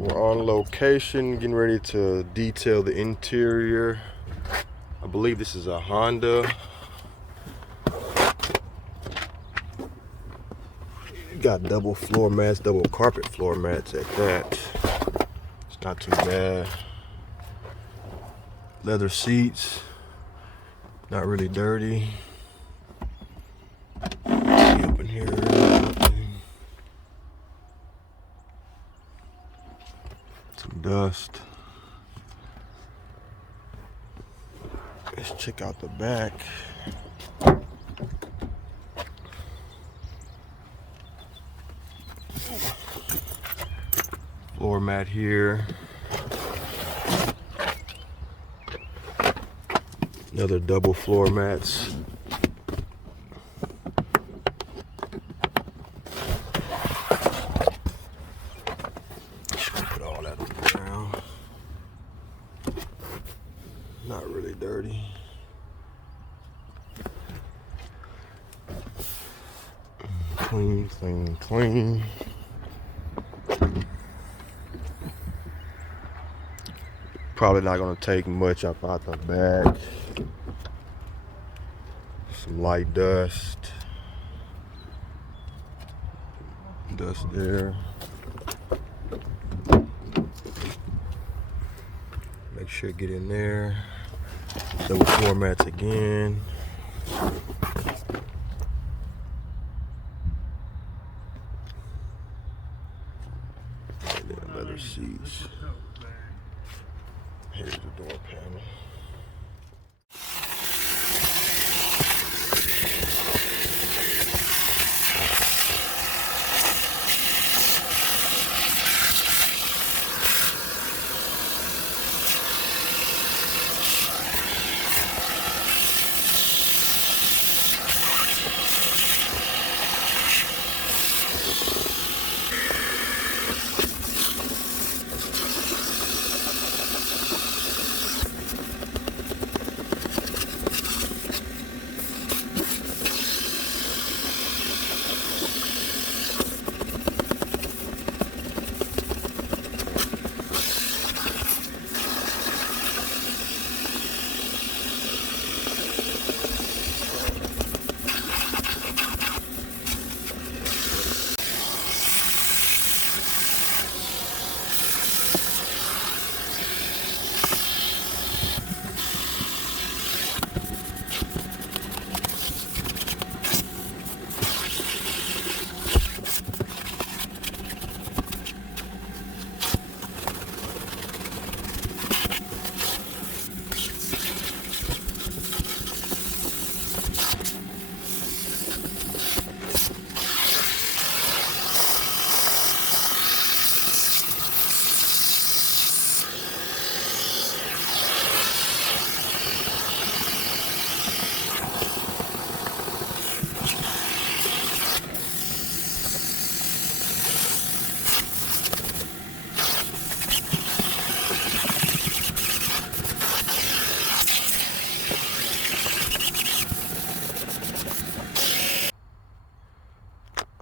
We're on location, getting ready to detail the interior. I believe this is a Honda. Got double floor mats, double carpet floor mats at that. It's not too bad. Leather seats, not really dirty. See up in here. Some dust. Let's check out the back. Floor mat here. Another double floor mats. Put all that on the ground. Not really dirty. Clean, clean, clean. Probably not gonna take much up out the back. Some light dust. Dust there. Make sure get in there. Double floor mats again. And then leather seats. Here's the door panel.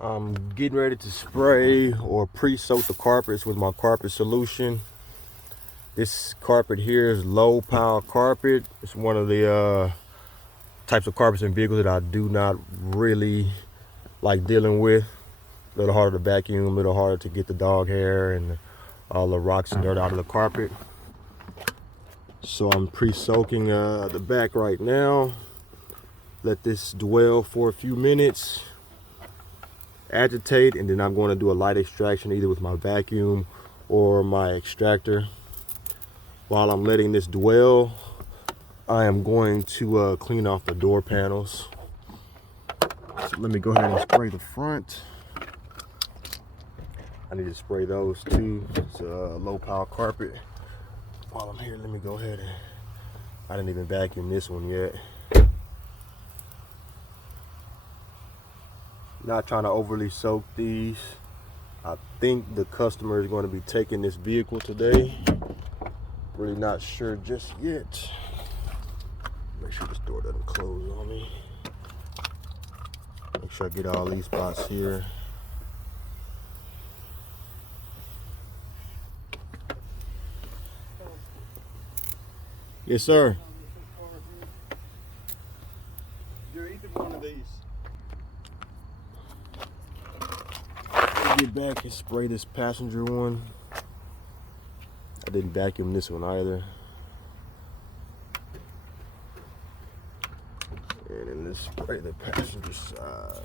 I'm getting ready to spray or pre-soak the carpets with my carpet solution. This carpet here is low pile carpet. It's one of the types of carpets and vehicles that I do not really like dealing with. A little harder to vacuum, a little harder to get the dog hair and all the rocks and dirt out of the carpet. So I'm pre-soaking the back right now. Let this dwell for a few minutes. Agitate, and then I'm going to do a light extraction either with my vacuum or my extractor. While I'm letting this dwell, I am going to clean off the door panels. So let me go ahead and spray the front. I need to spray those too. It's a low pile carpet. While I'm here, let me go ahead and, I didn't even vacuum this one yet. Not trying to overly soak these. I think the customer is going to be taking this vehicle today. Really not sure just yet. Make sure this door doesn't close on me. Make sure I get all these spots here. Yes, sir. Do either one of these. Get back and spray this passenger one. I didn't vacuum this one either. And then let's spray the passenger side.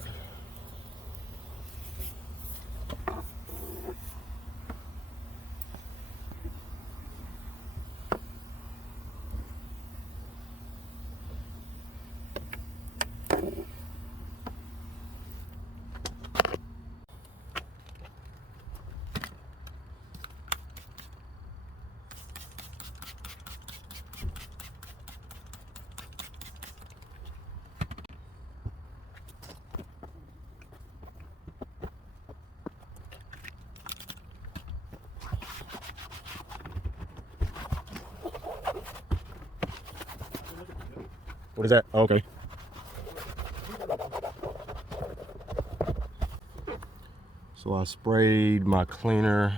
What is that? Oh, okay. So I sprayed my cleaner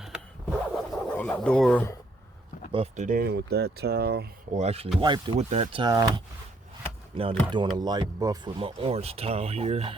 on the door, buffed it in with that towel, or actually wiped it with that towel. Now just doing a light buff with my orange towel here.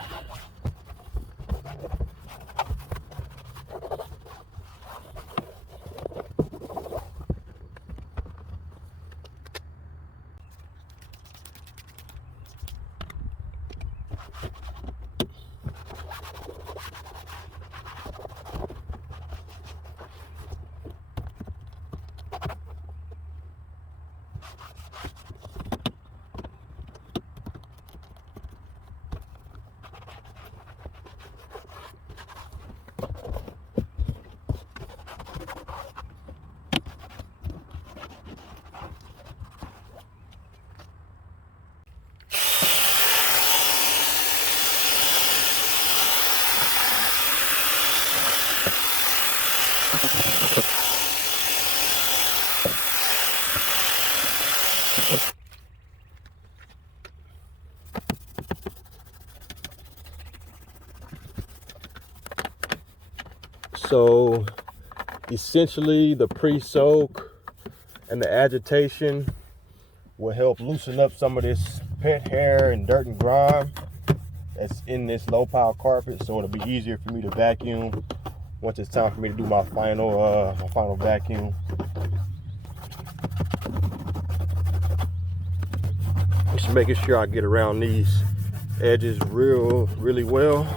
So essentially the pre-soak and the agitation will help loosen up some of this pet hair and dirt and grime that's in this low pile carpet, so it'll be easier for me to vacuum once it's time for me to do my final vacuum. Just making sure I get around these edges really well.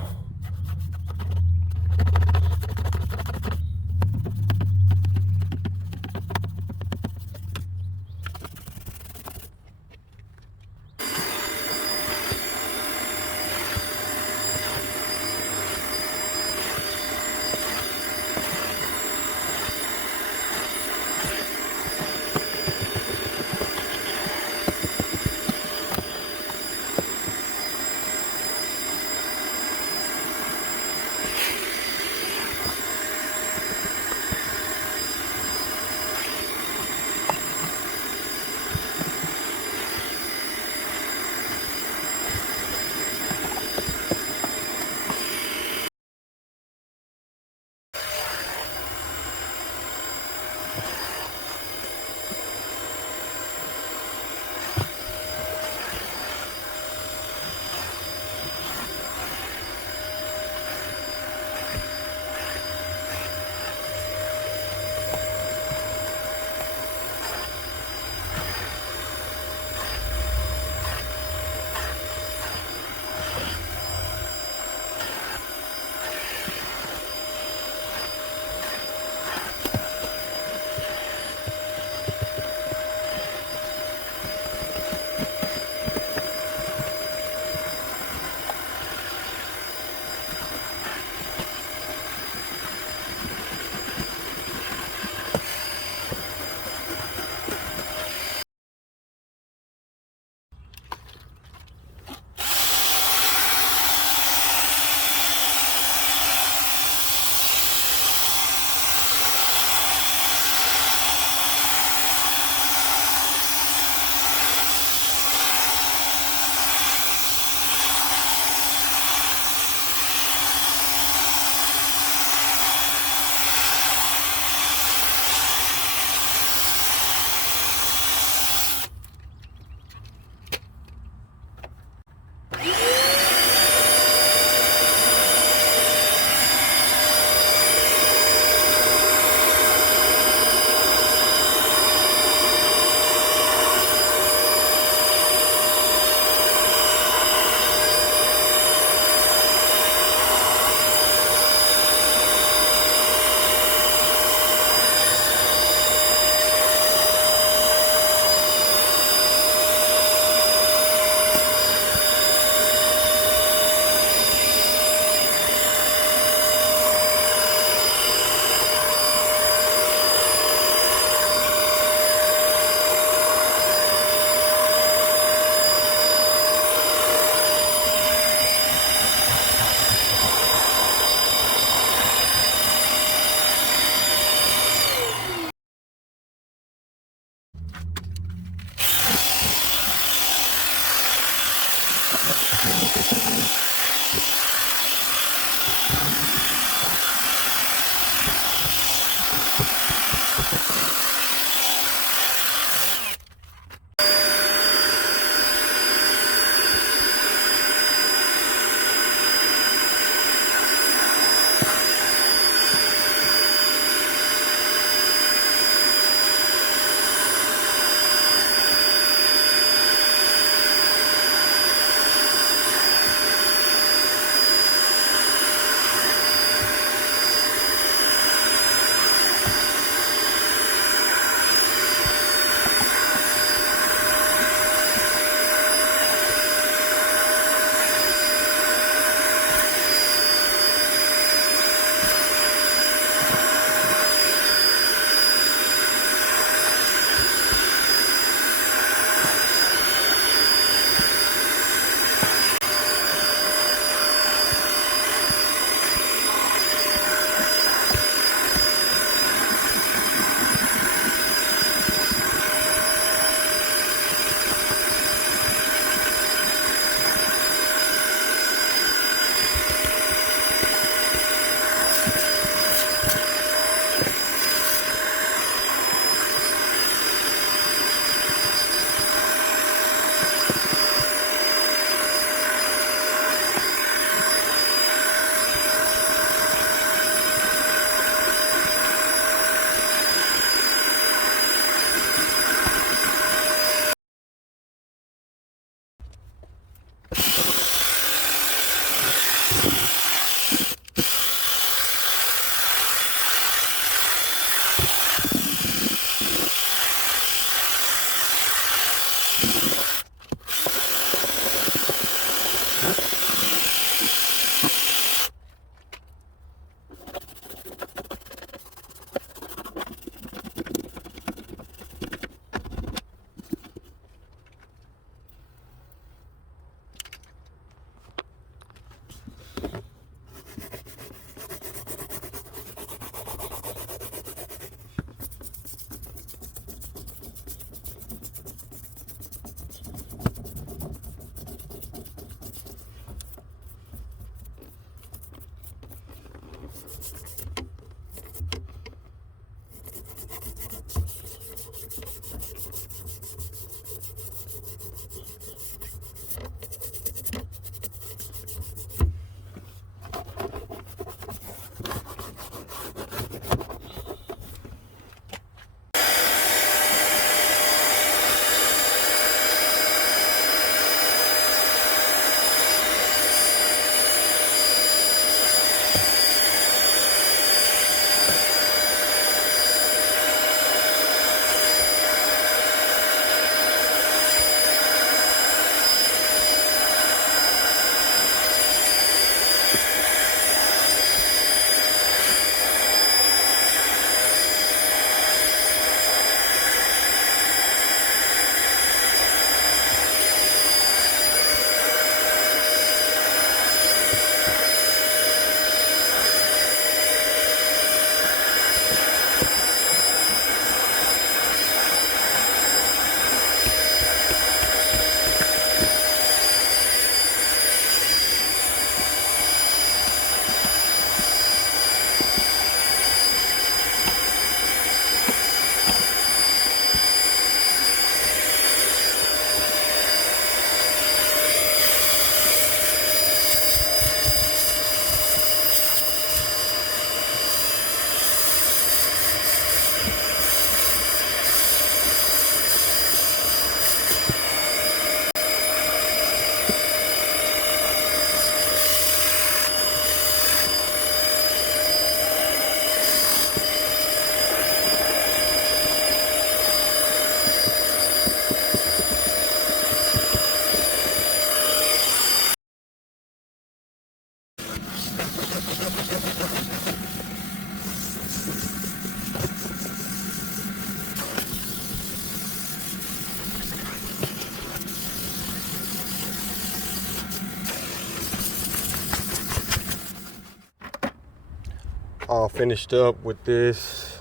finished up with this.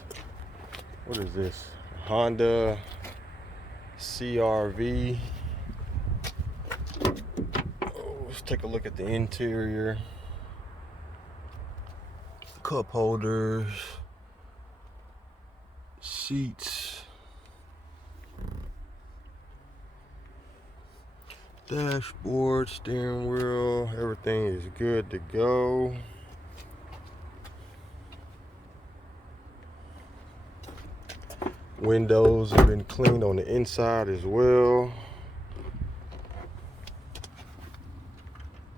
What is this? Honda CRV. Oh, let's take a look at the interior. Cup holders, seats, dashboard, steering wheel, everything is good to go. Windows have been cleaned on the inside as well.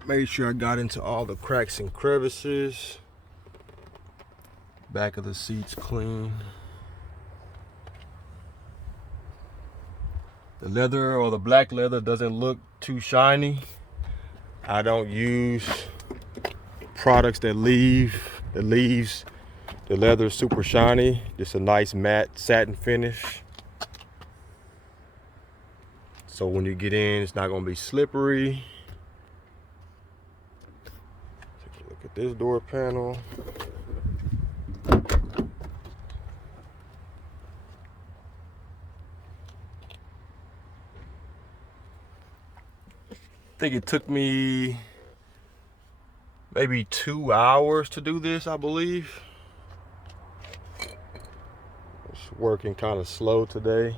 Made sure I got into all the cracks and crevices. Back of the seats clean. The leather, or the black leather, doesn't look too shiny. I don't use products that leaves the leather super shiny. Just a nice matte satin finish. So when you get in, it's not gonna be slippery. Take a look at this door panel. I think it took me maybe 2 hours to do this, I believe. It's working kind of slow today.